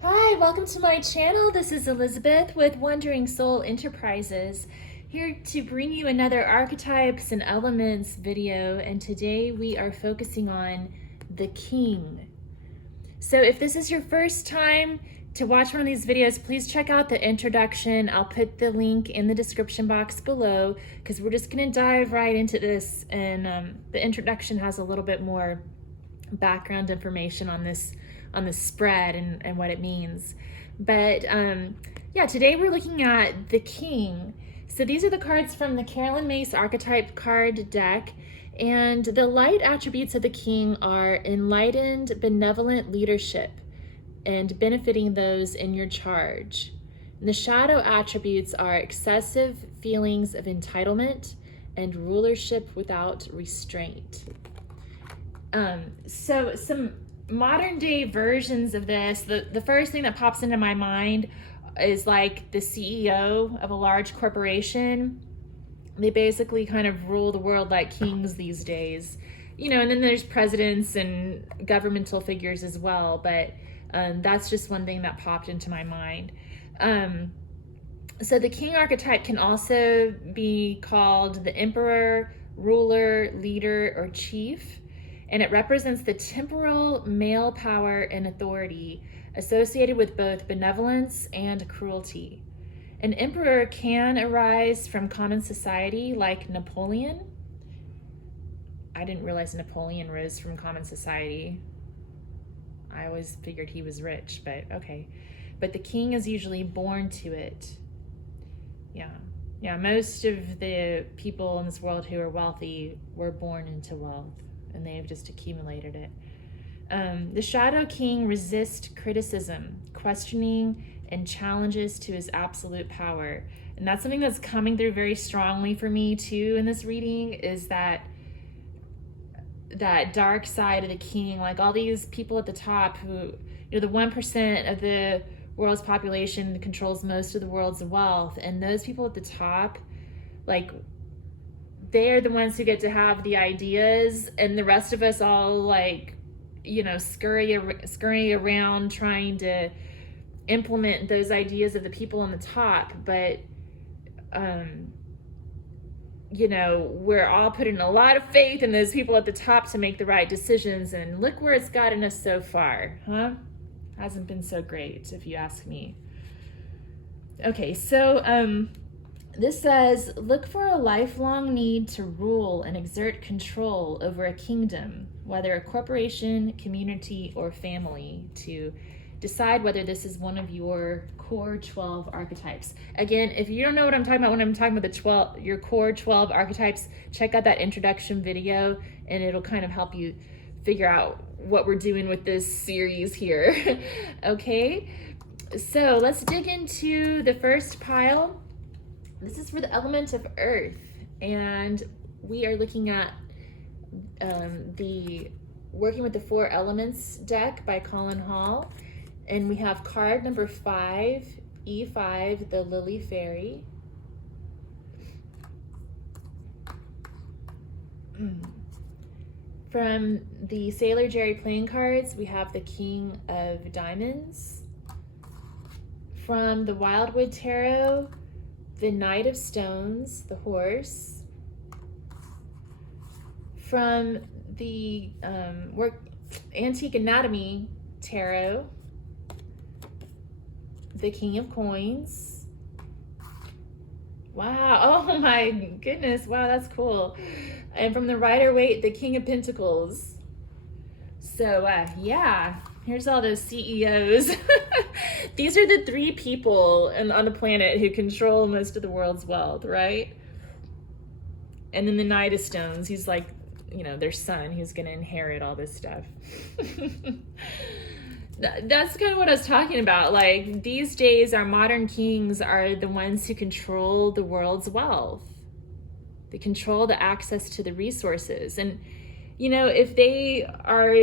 Hi, welcome to my channel. This is Elizabeth with Wandering Soul Enterprises, here to bring you another Archetypes and Elements video, and today we are focusing on the King. So if this is your first time to watch one of these videos, please check out the introduction. I'll put the link in the description box below because we're just going to dive right into this, and the introduction has a little bit more background information on this spread and what it means. But yeah, today we're looking at the King. So these are the cards from the Caroline Myss Archetype card deck, and the light attributes of the King are enlightened, benevolent leadership and benefiting those in your charge. And the shadow attributes are excessive feelings of entitlement and rulership without restraint. So some modern day versions of this, the first thing that pops into my mind is like the CEO of a large corporation. They basically kind of rule the world like kings these days, you know, and then there's presidents and governmental figures as well, but that's just one thing that popped into my mind. So the King archetype can also be called the emperor, ruler, leader, or chief. And it represents the temporal male power and authority associated with both benevolence and cruelty. An emperor can arise from common society like Napoleon. I didn't realize Napoleon rose from common society. I always figured he was rich, but okay. But the king is usually born to it. Yeah, most of the people in this world who are wealthy were born into wealth, and they've just accumulated it. The Shadow King resists criticism, questioning, and challenges to his absolute power. And that's something that's coming through very strongly for me too in this reading, is that dark side of the King, like all these people at the top who, you know, the 1% of the world's population controls most of the world's wealth, and those people at the top, like, they're the ones who get to have the ideas, and the rest of us all, like, you know, scurry around trying to implement those ideas of the people on the top. But you know, we're all putting a lot of faith in those people at the top to make the right decisions, and look where it's gotten us so far, huh? Hasn't been so great, if you ask me. Okay, so this says, look for a lifelong need to rule and exert control over a kingdom, whether a corporation, community, or family, to decide whether this is one of your core 12 archetypes. Again, if you don't know what I'm talking about when I'm talking about your core 12 archetypes, check out that introduction video, and it'll kind of help you figure out what we're doing with this series here. Okay, so let's dig into the first pile. This is for the element of earth, and we are looking at the Working with the Four Elements deck by Colin, and we have card number 5, E5, the Lily Fairy. From the Sailor Jerry playing cards, we have the King of Diamonds. From the Wildwood Tarot, the Knight of Stones, the Horse. From the Antique Anatomy Tarot, the King of Coins. Wow, oh my goodness, wow, that's cool. And from the Rider Waite, the King of Pentacles. So yeah, here's all those CEOs. These are the 3 people on the planet who control most of the world's wealth, right? And then the Knight of Stones, he's like, you know, their son who's going to inherit all this stuff. That's kind of what I was talking about. Like, these days, our modern kings are the ones who control the world's wealth. They control the access to the resources. And, you know, if they are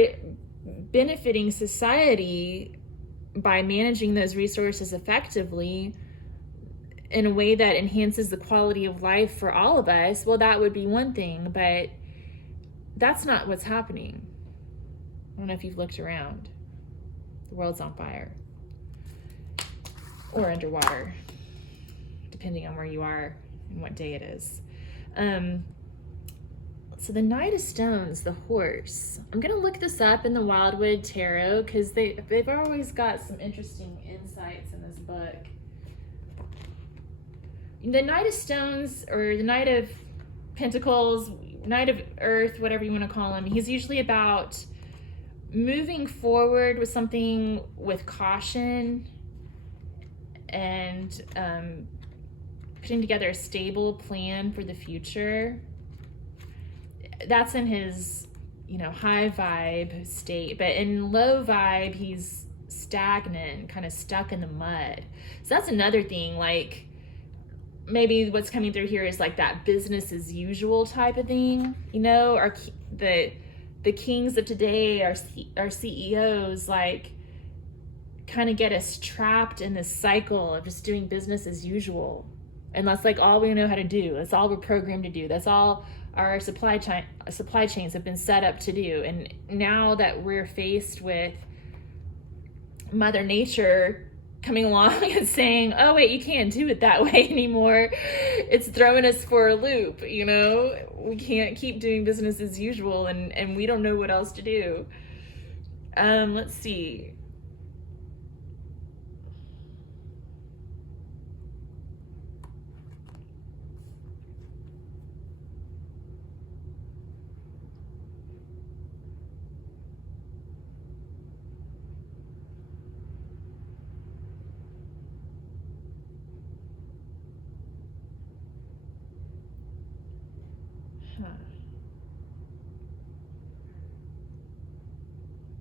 benefiting society by managing those resources effectively in a way that enhances the quality of life for all of us, well, that would be one thing, but that's not what's happening. I don't know if you've looked around. The world's on fire. or underwater, depending on where you are and what day it is. So the Knight of Stones, the horse. I'm gonna look this up in the Wildwood Tarot because they've always got some interesting insights in this book. The Knight of Stones, or the Knight of Pentacles, Knight of Earth, whatever you want to call him, he's usually about moving forward with something with caution and putting together a stable plan for the future. That's in his, high vibe state, but in low vibe, he's stagnant, kind of stuck in the mud. So that's another thing, like maybe what's coming through here is like that business as usual type of thing, or the kings of today, our CEOs, like kind of get us trapped in this cycle of just doing business as usual. And that's like all we know how to do. That's all we're programmed to do. That's all our supply chains have been set up to do. And now that we're faced with Mother Nature coming along and saying, oh wait, you can't do it that way anymore, it's throwing us for a loop. We can't keep doing business as usual, and we don't know what else to do. Let's see.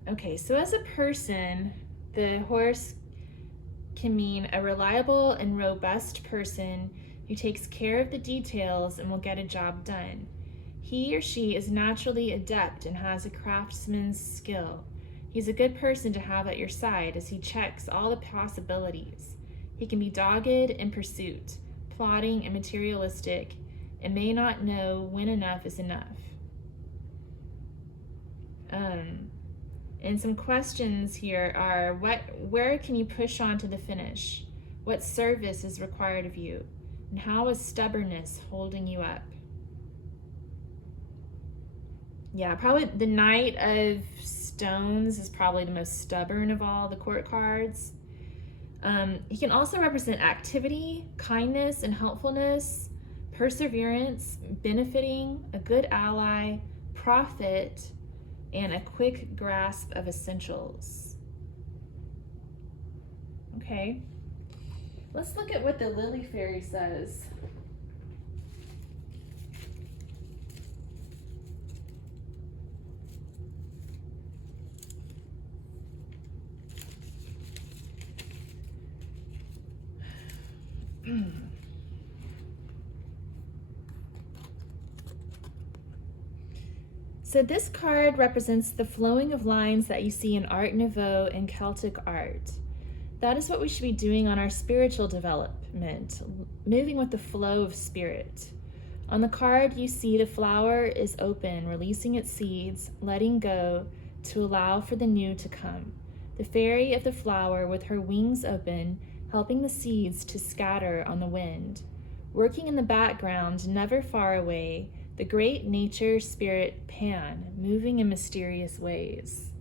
Okay, so as a person, the horse can mean a reliable and robust person who takes care of the details and will get a job done. He or she is naturally adept and has a craftsman's skill. He's a good person to have at your side as he checks all the possibilities. He can be dogged in pursuit, plodding and materialistic, and may not know when enough is enough. And some questions here are, where can you push on to the finish? What service is required of you? And how is stubbornness holding you up? Yeah, probably the Knight of Stones is probably the most stubborn of all the court cards. He can also represent activity, kindness and helpfulness, perseverance, benefiting, a good ally, profit, and a quick grasp of essentials. Okay, let's look at what the Lily Fairy says. So this card represents the flowing of lines that you see in Art Nouveau and Celtic art. That is what we should be doing on our spiritual development, moving with the flow of spirit. On the card, you see the flower is open, releasing its seeds, letting go to allow for the new to come. The fairy of the flower with her wings open, helping the seeds to scatter on the wind. Working in the background, never far away, the great nature spirit Pan, moving in mysterious ways.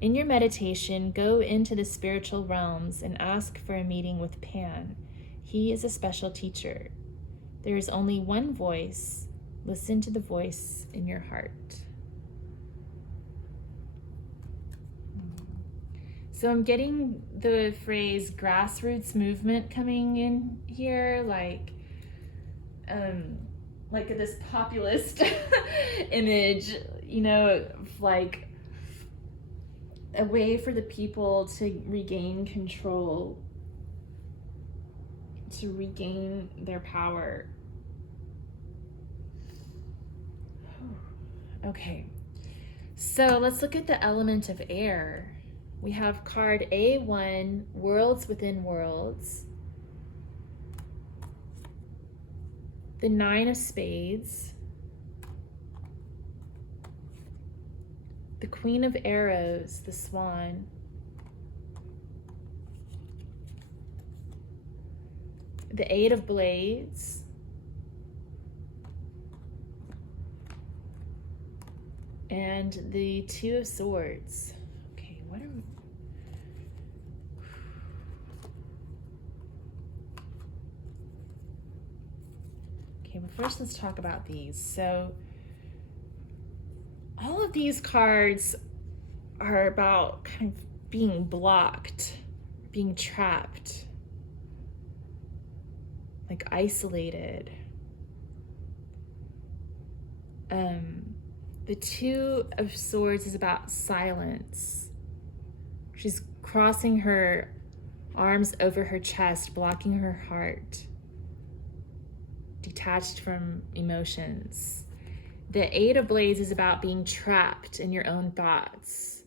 In your meditation, go into the spiritual realms and ask for a meeting with Pan. He is a special teacher. There is only one voice. Listen to the voice in your heart. So I'm getting the phrase grassroots movement coming in here, like this populist image, like a way for the people to regain control, to regain their power. Okay, so let's look at the element of air. We have card A1, Worlds Within Worlds. The Nine of Spades. The Queen of Arrows, the Swan. the Eight of Blades, and the Two of Swords. Okay, what are we... Okay, well, first let's talk about these. So all of these cards are about kind of being blocked, being trapped, like isolated. The Two of Swords is about silence. She's crossing her arms over her chest, blocking her heart, detached from emotions. The Eight of Blades is about being trapped in your own thoughts.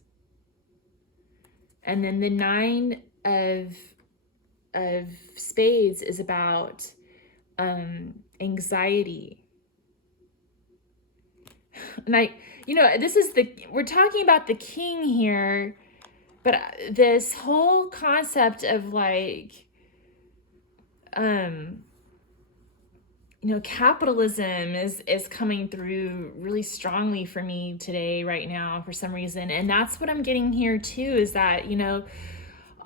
And then the Nine of Spades is about anxiety. And we're talking about the king here, but this whole concept of like, capitalism is coming through really strongly for me today, right now, for some reason. And that's what I'm getting here too, is that,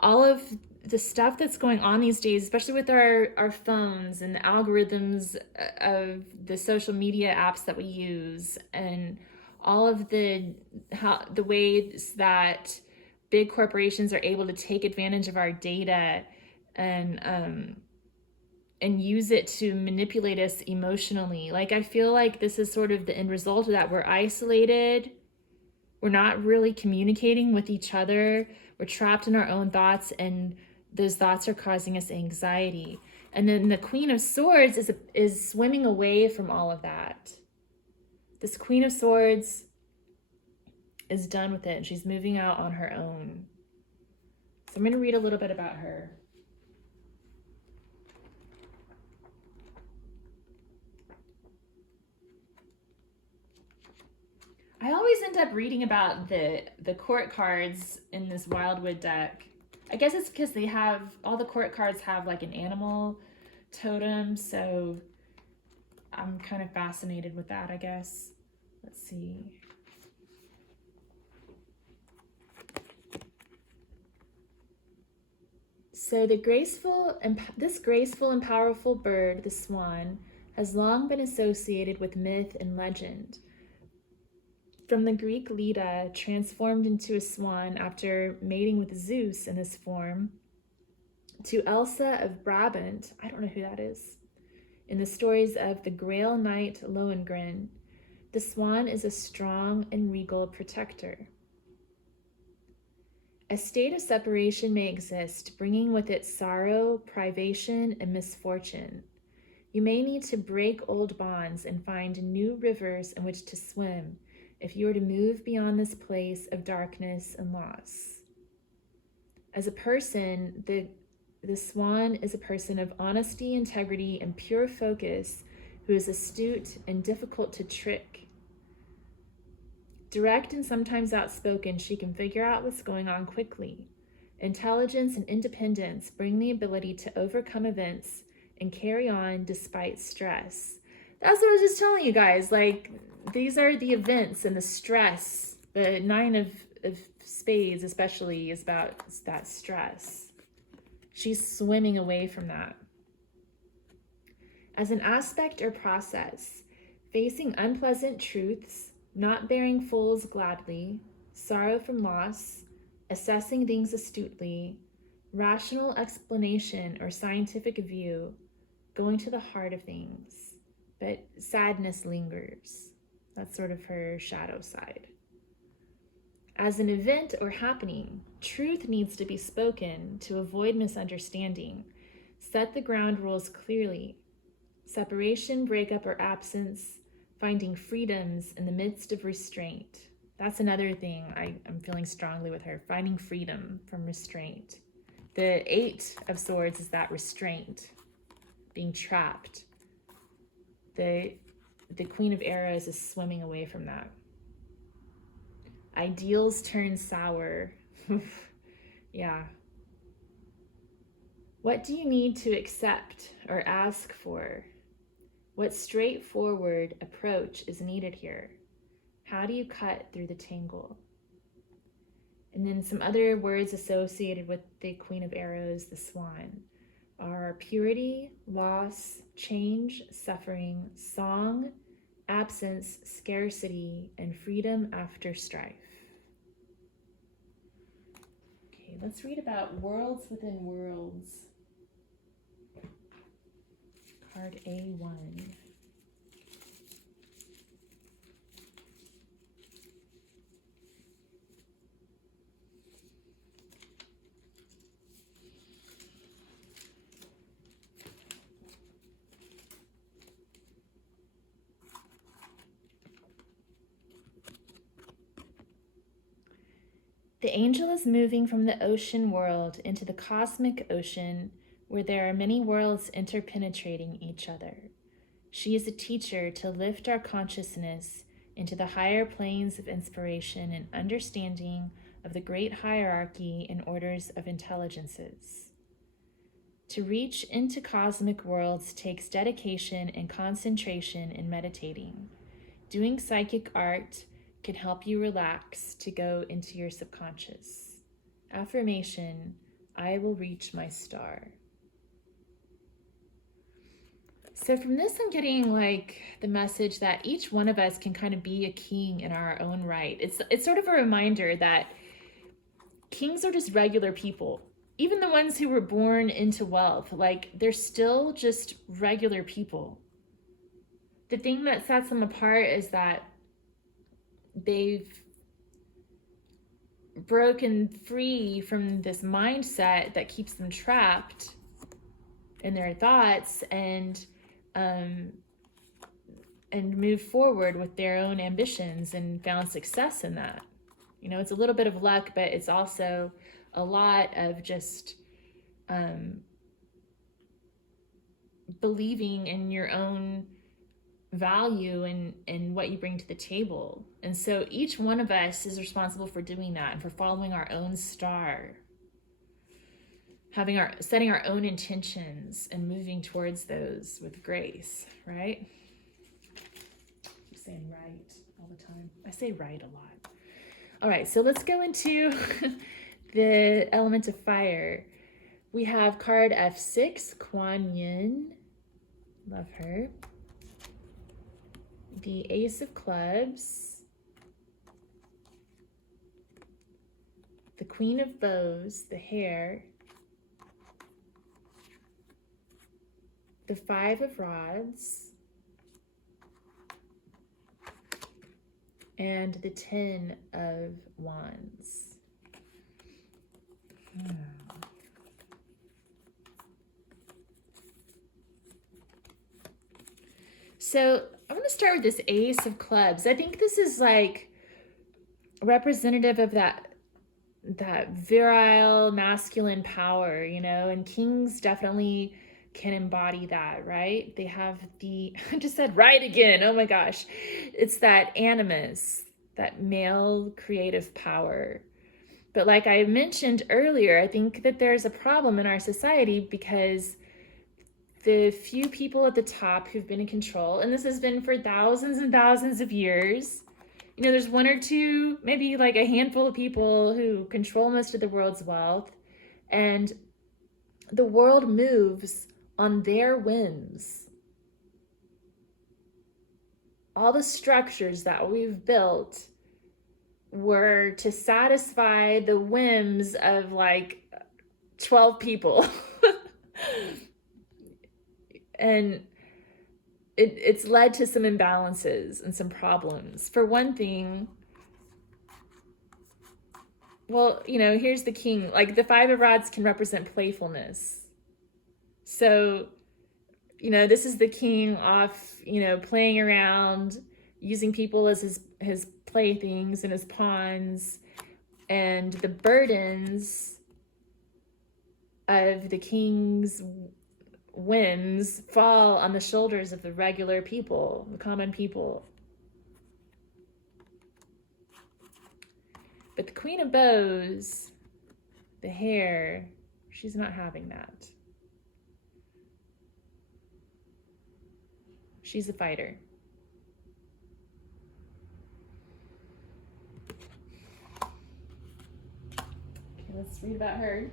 all of the stuff that's going on these days, especially with our phones and the algorithms of the social media apps that we use, and all of the ways that big corporations are able to take advantage of our data and use it to manipulate us emotionally. Like, I feel like this is sort of the end result of that. We're isolated. We're not really communicating with each other. We're trapped in our own thoughts, and those thoughts are causing us anxiety. And then the Queen of Swords is swimming away from all of that. This Queen of Swords is done with it, and she's moving out on her own. So I'm going to read a little bit about her. I always end up reading about the court cards in this Wildwood deck. I guess it's because all the court cards have like an animal totem, so I'm kind of fascinated with that, I guess. Let's see. So this graceful and powerful bird, the swan, has long been associated with myth and legend. From the Greek Leda, transformed into a swan after mating with Zeus in this form, to Elsa of Brabant, I don't know who that is, in the stories of the Grail Knight Lohengrin, the swan is a strong and regal protector. A state of separation may exist, bringing with it sorrow, privation, and misfortune. You may need to break old bonds and find new rivers in which to swim, if you are to move beyond this place of darkness and loss. As a person, the swan is a person of honesty, integrity, and pure focus, who is astute and difficult to trick. Direct and sometimes outspoken, she can figure out what's going on quickly. Intelligence and independence bring the ability to overcome events and carry on despite stress. That's what I was just telling you guys, like, these are the events and the stress. The Nine of Spades especially is about that stress. She's swimming away from that. As an aspect or process, facing unpleasant truths, not bearing fools gladly, sorrow from loss, assessing things astutely, rational explanation or scientific view, going to the heart of things, but sadness lingers. That's sort of her shadow side. As an event or happening, truth needs to be spoken to avoid misunderstanding. Set the ground rules clearly. Separation, breakup, or absence, finding freedoms in the midst of restraint. That's another thing I'm feeling strongly with her, finding freedom from restraint. The Eight of Swords is that restraint, being trapped. The Queen of Arrows is swimming away from that. Ideals turn sour. Yeah. What do you need to accept or ask for? What straightforward approach is needed here? How do you cut through the tangle? And then some other words associated with the Queen of Arrows, the Swan, are purity, loss, change, suffering, song, absence, scarcity, and freedom after strife. Okay, let's read about worlds within worlds. Card A1. The angel is moving from the ocean world into the cosmic ocean where there are many worlds interpenetrating each other. She is a teacher to lift our consciousness into the higher planes of inspiration and understanding of the great hierarchy and orders of intelligences. To reach into cosmic worlds takes dedication and concentration in meditating. Doing psychic art can help you relax to go into your subconscious. Affirmation, I will reach my star. So from this, I'm getting like the message that each one of us can kind of be a king in our own right. It's sort of a reminder that kings are just regular people. Even the ones who were born into wealth, like they're still just regular people. The thing that sets them apart is that they've broken free from this mindset that keeps them trapped in their thoughts and move forward with their own ambitions and found success in that. You know, it's a little bit of luck, but it's also a lot of just believing in your own value and what you bring to the table. And so each one of us is responsible for doing that and for following our own star, setting our own intentions and moving towards those with grace, right? I'm saying right all the time. I say right a lot. All right, so let's go into the element of fire. We have card F6, Kuan Yin. Love her. The Ace of Clubs, the Queen of Bows, the Hare, the Five of Rods, and the Ten of Wands. So I'm going to start with this Ace of Clubs. I think this is like representative of that virile, masculine power, you know, and kings definitely can embody that, right? They have I just said right again, oh my gosh. It's that animus, that male creative power. But like I mentioned earlier, I think that there's a problem in our society because the few people at the top who've been in control, and this has been for thousands and thousands of years, you know, there's one or two, maybe like a handful of people who control most of the world's wealth, and the world moves on their whims. All the structures that we've built were to satisfy the whims of like 12 people. And it's led to some imbalances and some problems. For one thing, well, you know, here's the king. Like the Five of Rods can represent playfulness. So, you know, this is the king off, you know, playing around, using people as his playthings and his pawns, and the burdens of the king's whims fall on the shoulders of the regular people, the common people. But the Queen of Bows, the Hare, she's not having that. She's a fighter. Okay, let's read about her.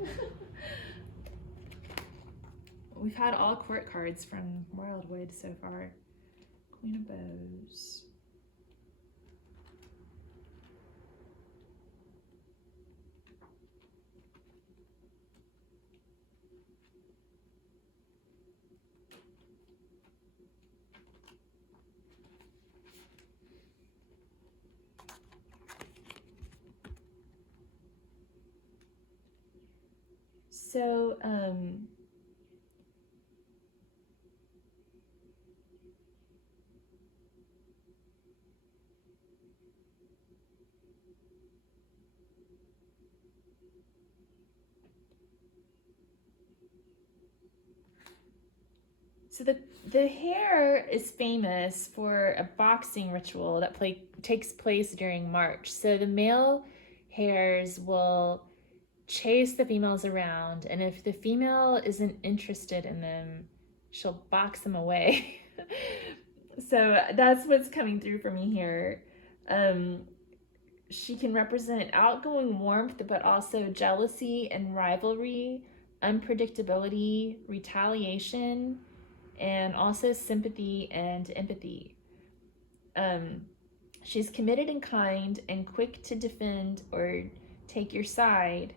We've had all court cards from Wildwood so far. Queen of Bows. So, the hare is famous for a boxing ritual that takes place during March. So the male hares will chase the females around, and if the female isn't interested in them, she'll box them away. So that's what's coming through for me here. She can represent outgoing warmth, but also jealousy and rivalry, unpredictability, retaliation, and also sympathy and empathy. She's committed and kind and quick to defend or take your side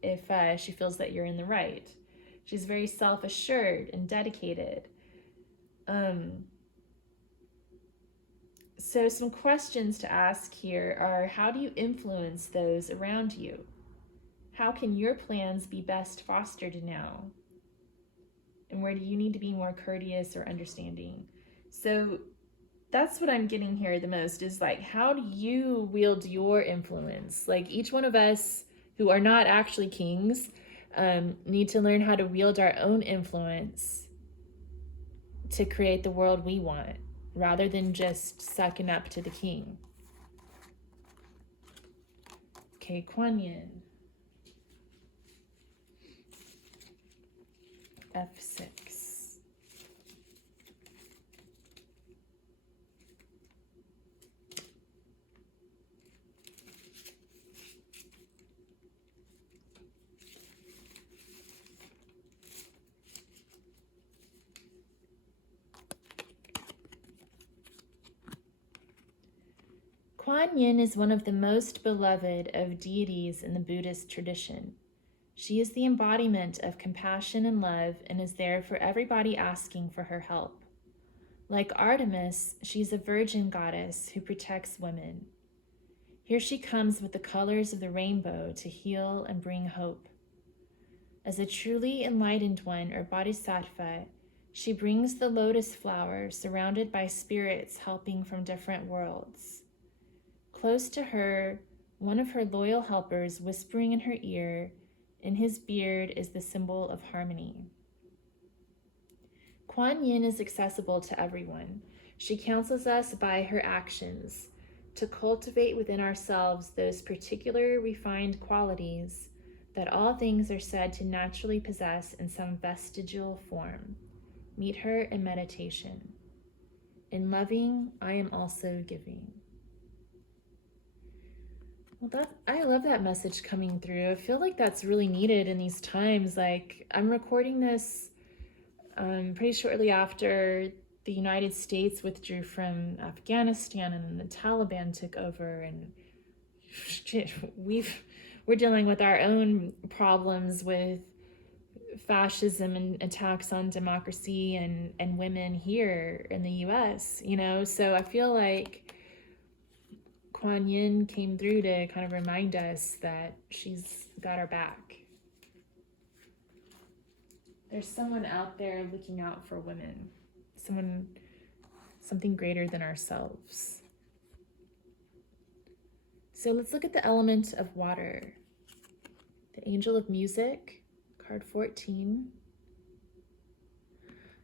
if she feels that you're in the right. She's very self-assured and dedicated. So some questions to ask here are, how do you influence those around you? How can your plans be best fostered now? And where do you need to be more courteous or understanding? So that's what I'm getting here the most, is like, how do you wield your influence? Like, each one of us who are not actually kings need to learn how to wield our own influence to create the world we want, rather than just sucking up to the king. Okay, Kuan Yin. F6. Kuan Yin is one of the most beloved of deities in the Buddhist tradition. She is the embodiment of compassion and love and is there for everybody asking for her help. Like Artemis, she's a virgin goddess who protects women. Here she comes with the colors of the rainbow to heal and bring hope. As a truly enlightened one, or bodhisattva, she brings the lotus flower surrounded by spirits helping from different worlds. Close to her, one of her loyal helpers whispering in her ear, in his beard is the symbol of harmony. Kuan Yin is accessible to everyone. She counsels us by her actions to cultivate within ourselves those particular refined qualities that all things are said to naturally possess in some vestigial form. Meet her in meditation. In loving, I am also giving. Well, I love that message coming through. I feel like that's really needed in these times. Like, I'm recording this pretty shortly after the United States withdrew from Afghanistan and then the Taliban took over, and we're dealing with our own problems with fascism and attacks on democracy and women here in the US, you know? So I feel like Kuan Yin came through to kind of remind us that she's got our back. There's someone out there looking out for women, something greater than ourselves. So let's look at the element of water. The Angel of Music, card 14.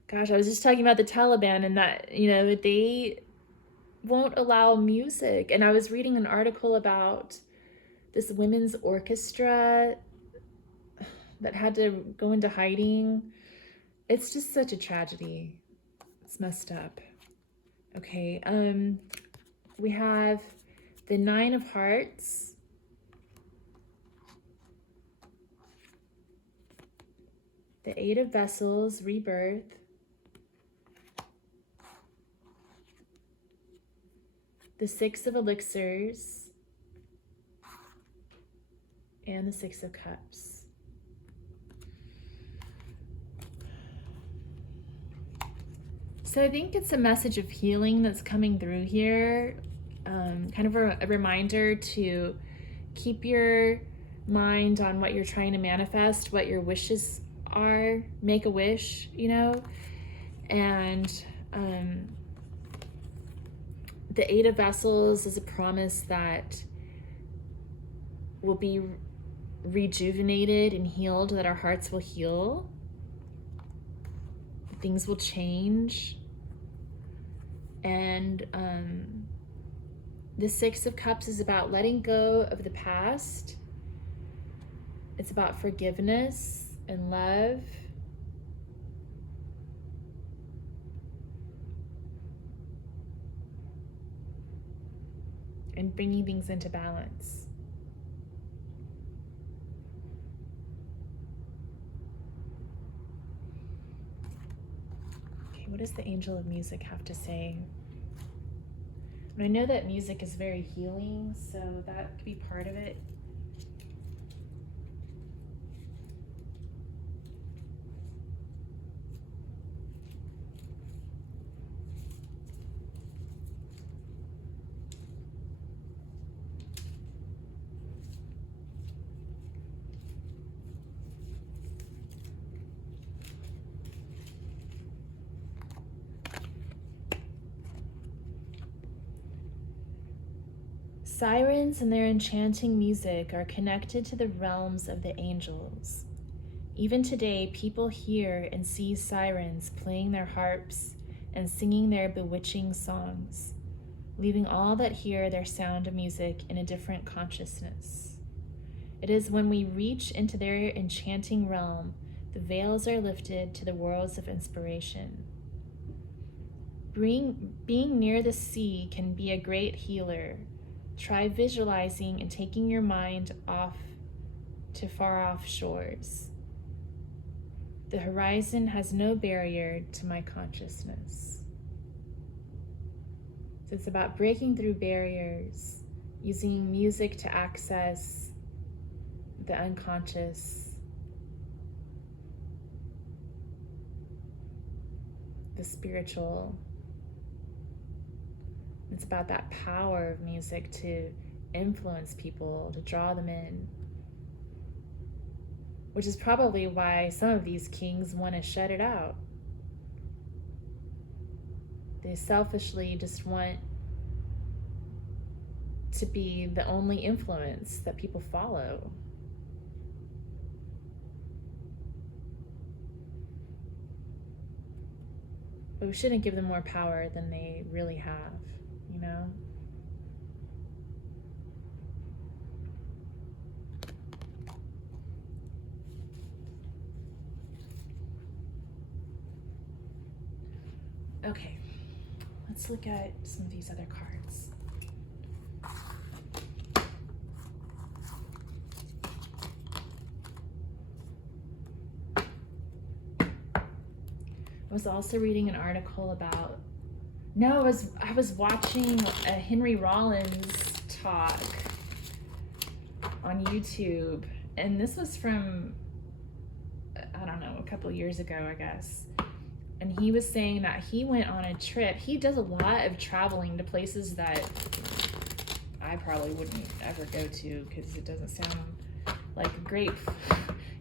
Gosh, I was just talking about the Taliban and that, you know, they won't allow music. And I was reading an article about this women's orchestra that had to go into hiding. It's just such a tragedy. It's messed up. Okay, we have the 9 of Hearts, the 8 of Vessels, Rebirth, the 6 of Elixirs, and the 6 of Cups. So I think it's a message of healing that's coming through here. Kind of a reminder to keep your mind on what you're trying to manifest, what your wishes are. Make a wish, you know. And the 8 of Vessels is a promise that will be rejuvenated and healed, that our hearts will heal. Things will change. And the 6 of Cups is about letting go of the past. It's about forgiveness and love. And bringing things into balance. Okay, what does the Angel of Music have to say? And I know that music is very healing, so that could be part of it. Sirens and their enchanting music are connected to the realms of the angels. Even today, people hear and see sirens playing their harps and singing their bewitching songs, leaving all that hear their sound of music in a different consciousness. It is when we reach into their enchanting realm, the veils are lifted to the worlds of inspiration. Being near the sea can be a great healer. Try visualizing and taking your mind off to far off shores. The horizon has no barrier to my consciousness. So it's about breaking through barriers, using music to access the unconscious, the spiritual. It's about that power of music to influence people, to draw them in. Which is probably why some of these kings want to shut it out. They selfishly just want to be the only influence that people follow. But we shouldn't give them more power than they really have. You know? Okay, let's look at some of these other cards. I was also reading an article about I was watching a Henry Rollins talk on YouTube, and this was from, I don't know, a couple of years ago, I guess. And he was saying that he went on a trip. He does a lot of traveling to places that I probably wouldn't ever go to, because it doesn't sound like a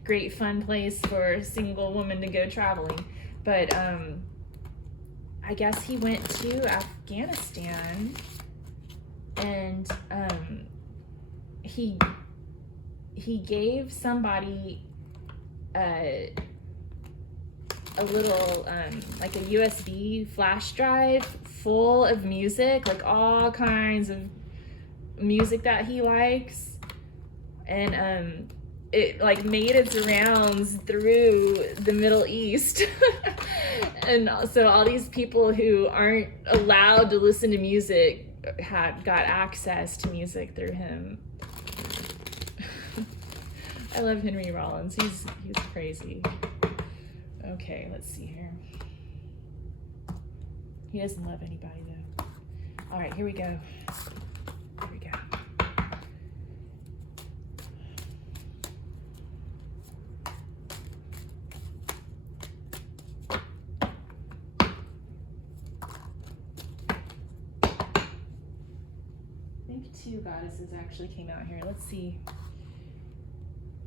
great fun place for a single woman to go traveling. But I guess he went to Afghanistan, and he gave somebody a little like a USB flash drive full of music, like all kinds of music that he likes, and it like made its rounds through the Middle East. And so all these people who aren't allowed to listen to music got access to music through him. I love Henry Rollins. He's crazy. Okay, let's see here. He doesn't love anybody though. All right, here we go. Here we go. I think 2 goddesses actually came out here. Let's see.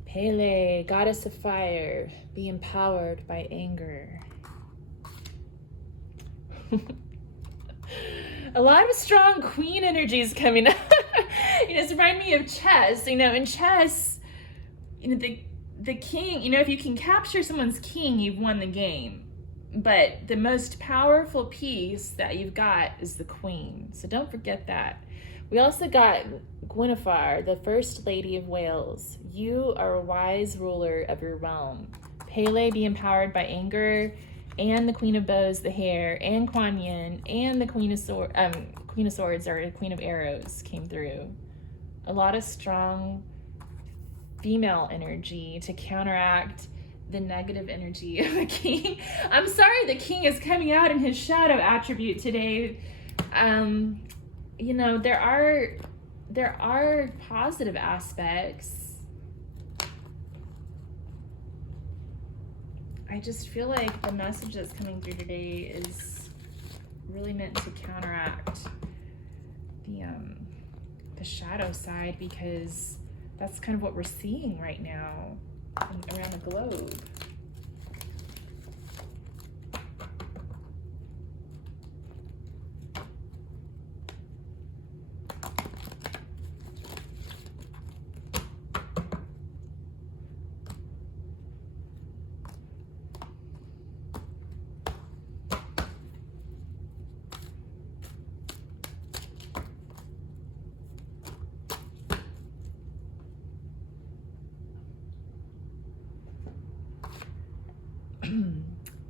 Pele, goddess of fire, be empowered by anger. A lot of strong queen energies coming up. It's reminding me of chess. In chess, the king, if you can capture someone's king, you've won the game. But the most powerful piece that you've got is the queen. So don't forget that. We also got Guinevere, the First Lady of Wales. You are a wise ruler of your realm. Pele, be empowered by anger, and the Queen of Bows, the hare, and Kuan Yin, and the Queen of Swords, or the Queen of Arrows came through. A lot of strong female energy to counteract the negative energy of the king. I'm sorry, the king is coming out in his shadow attribute today. There are positive aspects. I just feel like the message that's coming through today is really meant to counteract the shadow side, because that's kind of what we're seeing right now around the globe.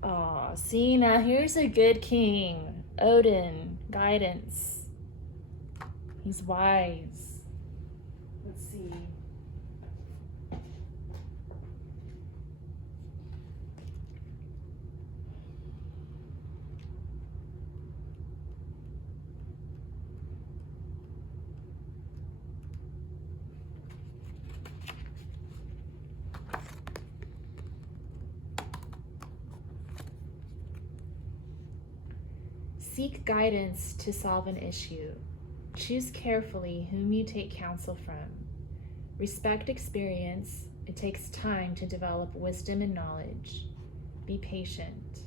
Oh, see, now here's a good king. Odin, guidance. He's wise. Let's see. Seek guidance to solve an issue. Choose carefully whom you take counsel from. Respect experience. It takes time to develop wisdom and knowledge. Be patient.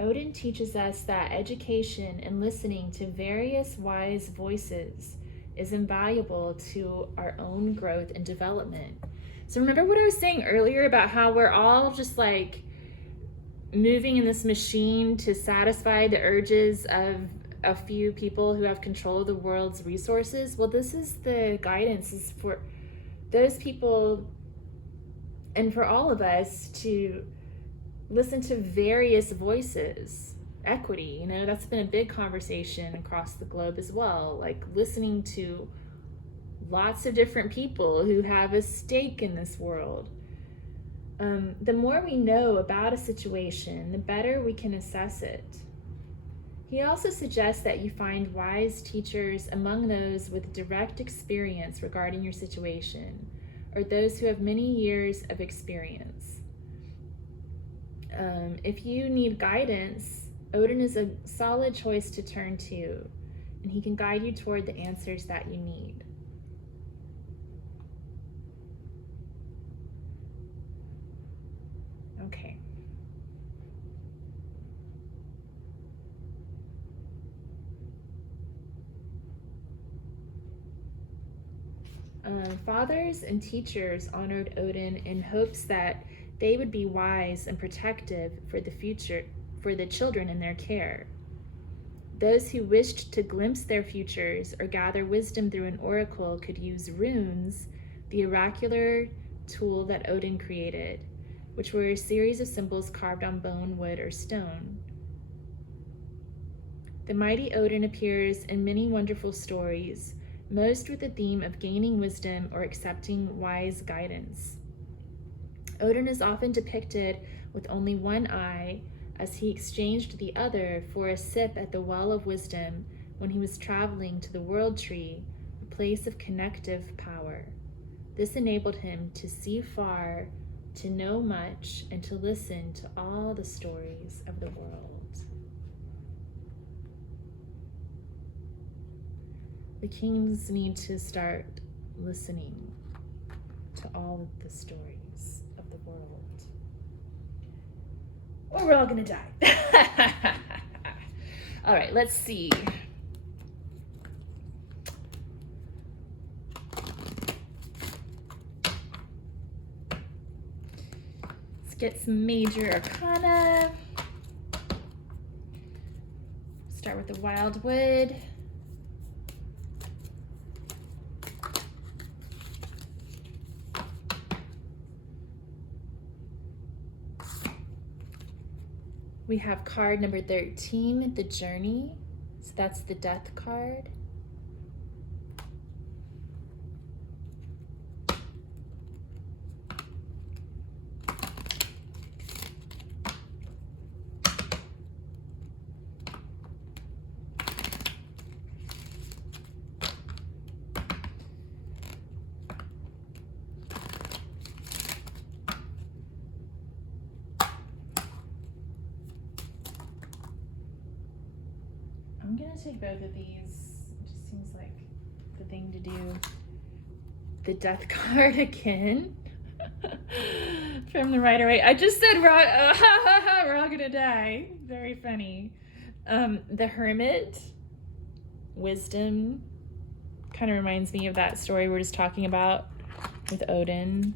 Odin teaches us that education and listening to various wise voices is invaluable to our own growth and development. So remember what I was saying earlier about how we're all just like moving in this machine to satisfy the urges of a few people who have control of the world's resources? Well, this is the guidance is for those people and for all of us to listen to various voices. Equity, that's been a big conversation across the globe as well, like listening to lots of different people who have a stake in this world. The more we know about a situation, the better we can assess it. He also suggests that you find wise teachers among those with direct experience regarding your situation, or those who have many years of experience. If you need guidance, Odin is a solid choice to turn to, and he can guide you toward the answers that you need. Okay. Fathers and teachers honored Odin in hopes that they would be wise and protective for the future, for the children in their care. Those who wished to glimpse their futures or gather wisdom through an oracle could use runes, the oracular tool that Odin created, which were a series of symbols carved on bone, wood, or stone. The mighty Odin appears in many wonderful stories, most with the theme of gaining wisdom or accepting wise guidance. Odin is often depicted with only one eye, as he exchanged the other for a sip at the well of wisdom when he was traveling to the world tree, a place of connective power. This enabled him to see far, to know much, and to listen to all the stories of the world. The kings need to start listening to all of the stories of the world, or we're all gonna die. All right, let's see. Let's get some major arcana. Start with the Wildwood. We have card number 13, the Journey. So that's the Death card. I'm gonna take both of these. It just seems like the thing to do. The Death card again. From the Rider-Waite. I just said we're all gonna die. Very funny. The Hermit. Wisdom. Kind of reminds me of that story we're just talking about with Odin.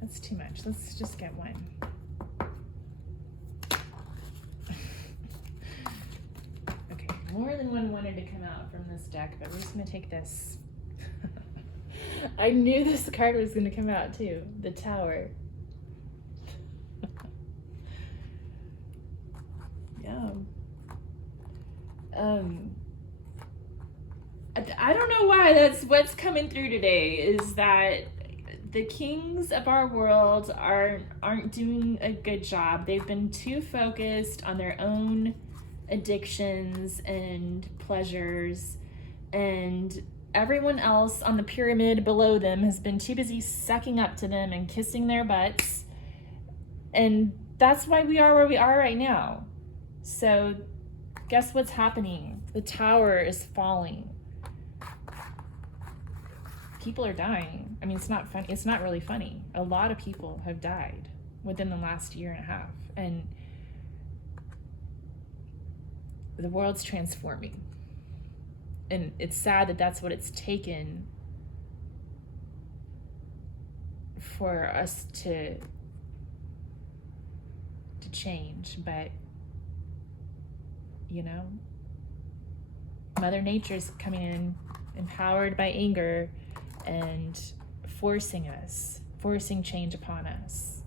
That's too much. Let's just get one. Okay, more than one wanted to come out from this deck, but we're just gonna take this. I knew this card was gonna come out too. The Tower. Yeah. I don't know why that's what's coming through today, is that the kings of our world aren't doing a good job. They've been too focused on their own addictions and pleasures, and everyone else on the pyramid below them has been too busy sucking up to them and kissing their butts. And that's why we are where we are right now. So guess what's happening? The tower is falling. People are dying. I mean, it's not funny. It's not really funny. A lot of people have died within the last year and a half, and the world's transforming. And it's sad that that's what it's taken for us to change. But, you know, Mother Nature's coming in, empowered by anger, and forcing change upon us.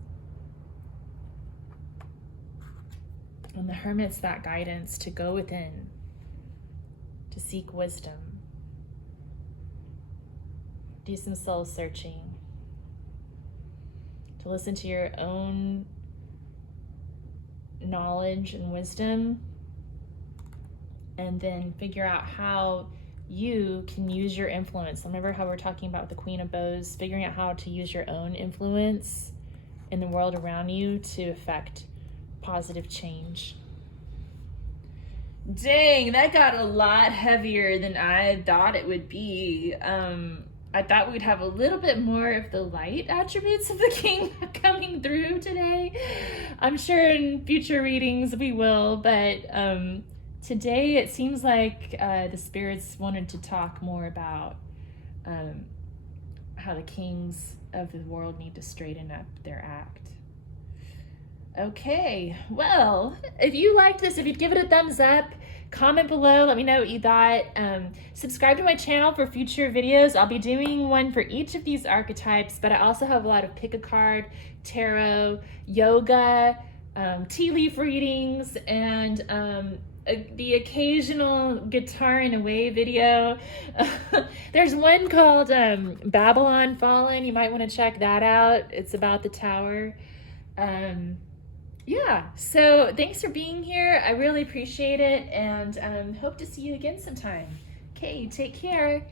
And the Hermit's that guidance to go within, to seek wisdom, do some soul searching, to listen to your own knowledge and wisdom, and then figure out how you can use your influence. Remember how we're talking about the Queen of Bows, figuring out how to use your own influence in the world around you to affect positive change. Dang, that got a lot heavier than I thought it would be. I thought we'd have a little bit more of the light attributes of the king coming through today. I'm sure in future readings we will, but today it seems like the spirits wanted to talk more about how the kings of the world need to straighten up their act. Okay, well, if you liked this, if you'd give it a thumbs up, comment below, let me know what you thought. Subscribe to my channel for future videos. I'll be doing one for each of these archetypes, but I also have a lot of pick a card, tarot, yoga, tea leaf readings, and the occasional guitar in a way video. There's one called Babylon Fallen. You might want to check that out. It's about the tower. Yeah, so thanks for being here. I really appreciate it, and hope to see you again sometime. Okay, take care.